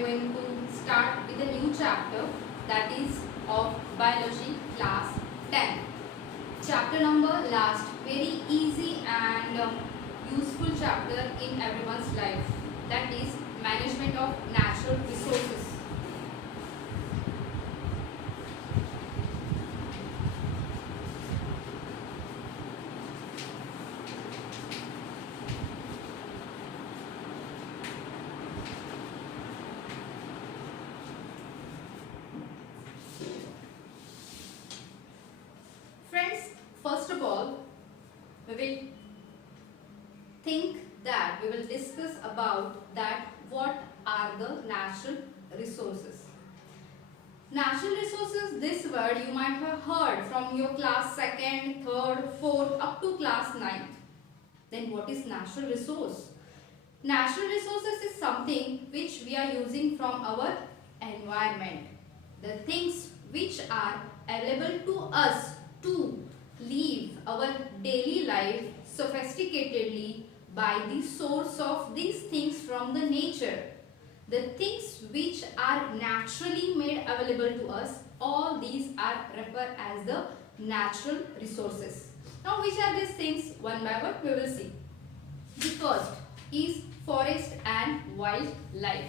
are going to start with a new chapter, that is of biology class 10. Chapter number last, very easy and useful chapter in everyone's life, that is management of natural resources. Friends, first of all, we will think that we will discuss about that what are the natural resources. Natural resources, this word you might have heard from your class 2nd, 3rd, 4th up to class 9th. Then what is natural resource? Natural resources is something which we are using from our environment. The things which are available to us to live our daily life sophisticatedly by the source of these things from the nature. The things which are naturally made available to us, all these are referred as the natural resources. Now which are these things? One by one we will see. The first is forest and wildlife.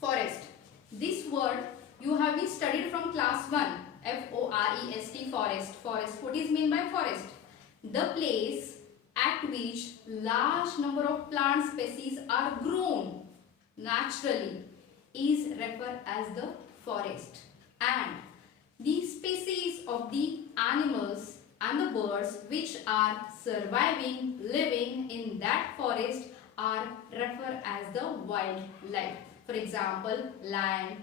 Forest. This word you have been studied from class 1. F-O-R-E-S-T, forest. Forest. What is meant by forest? The place at which large number of plant species are grown naturally is referred as the forest. And the species of the animals and the birds which are surviving, living in that forest are referred as the wildlife. For example, lion,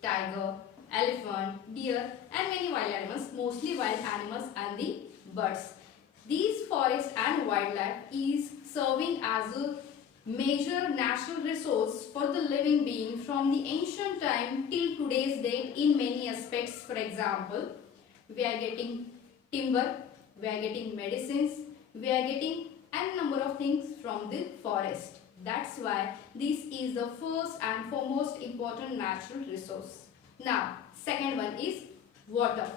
tiger, elephant, deer and many wild animals, mostly wild animals and the birds. These forest and wildlife is serving as a major natural resource for the living being from the ancient time till today's date in many aspects. For example, we are getting timber, we are getting medicines, we are getting n number of things from the forest. That's why this is the first and foremost important natural resource. Now, second one is water.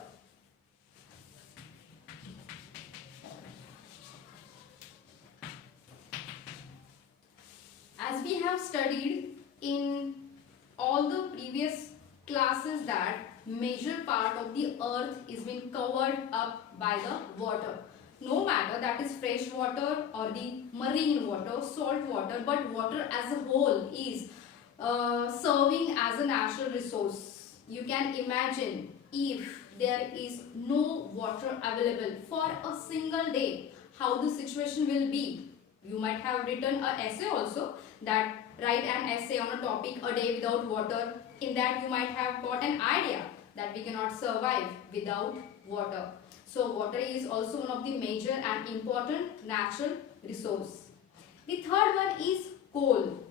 As we have studied in all the previous classes that major part of the earth is being covered up by the water. No matter that is fresh water or the marine water, salt water, but water as a whole is serving as a natural resource. You can imagine if there is no water available for a single day, how the situation will be. You might have written an essay also, that write an essay on a topic, a day without water. In that you might have got an idea that we cannot survive without water. So water is also one of the major and important natural resource. The third one is coal.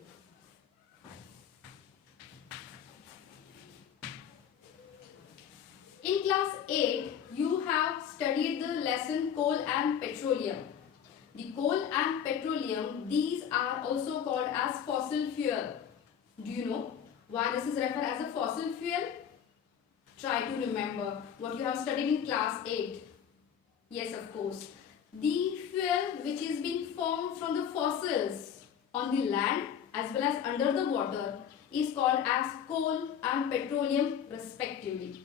In class 8, you have studied the lesson coal and petroleum. The coal and petroleum, these are also called as fossil fuel. Do you know why this is referred as a fossil fuel? Try to remember what you have studied in class 8. Yes, of course. The fuel which is being formed from the fossils on the land as well as under the water is called as coal and petroleum respectively.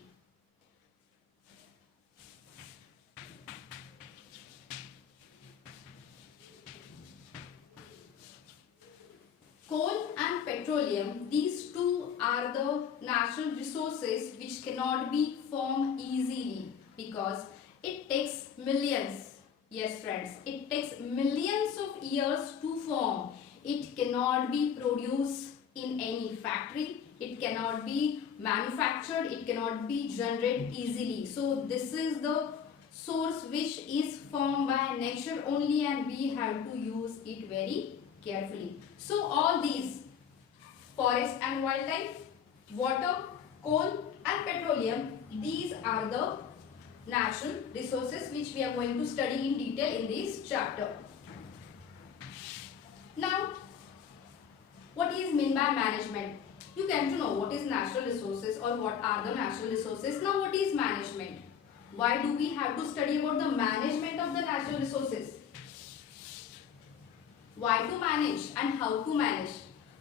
Coal and petroleum, these two are the natural resources which cannot be formed easily because it takes millions. Yes friends, it takes millions of years to form. It cannot be produced in any factory. It cannot be manufactured. It cannot be generated easily. So this is the source which is formed by nature only and we have to use it very carefully. So all these, forest and wildlife, water, coal and petroleum, these are the natural resources which we are going to study in detail in this chapter. Now, what is meant by management? You came to know what is natural resources or what are the natural resources. Now, what is management? Why do we have to study about the management of the natural resources? Why to manage and how to manage?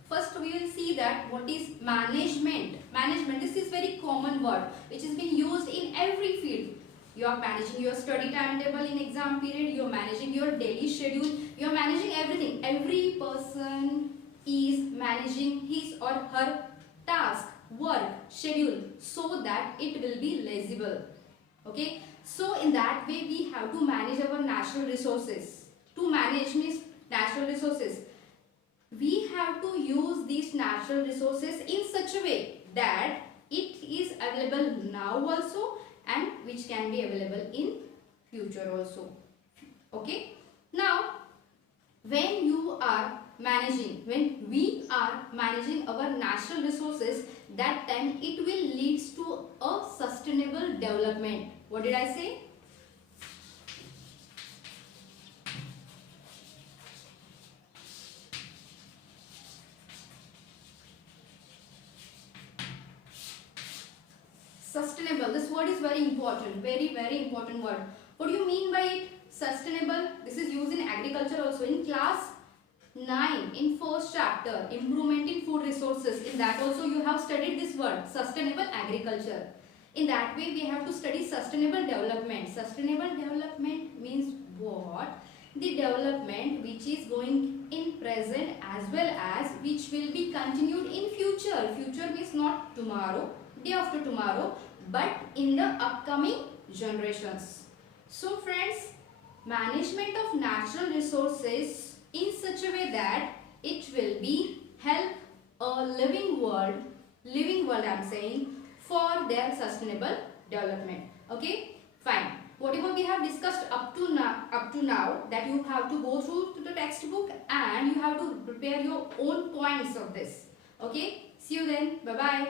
First, we will see that what is management. Management, this is very common word which is being used in every field. You are managing your study timetable in exam period, you are managing your daily schedule, you are managing everything. Every person is managing his or her task, work, schedule so that it will be legible. Okay, so in that way we have to manage our natural resources. To manage means natural resources. We have to use these natural resources in such a way that it is available now also and which can be available in future also. Okay, now when we are managing our natural resources, that time it will leads to a sustainable development. What did I say? Sustainable. This word is very important. Very important word. What do you mean by it? Sustainable. This is used in agriculture also. In class 9, in first chapter, improvement in food resources. In that also you have studied this word, sustainable agriculture. In that way we have to study sustainable development. Sustainable development means what? The development which is going in present as well as which will be continued in future. Future means not tomorrow, day after tomorrow, but in the upcoming generations. So friends, management of natural resources in such a way that it will be help a living world I am saying, for their sustainable development. Okay, fine. Whatever we have discussed up to now, that you have to go through to the textbook and you have to prepare your own points of this. Okay, see you then. Bye bye.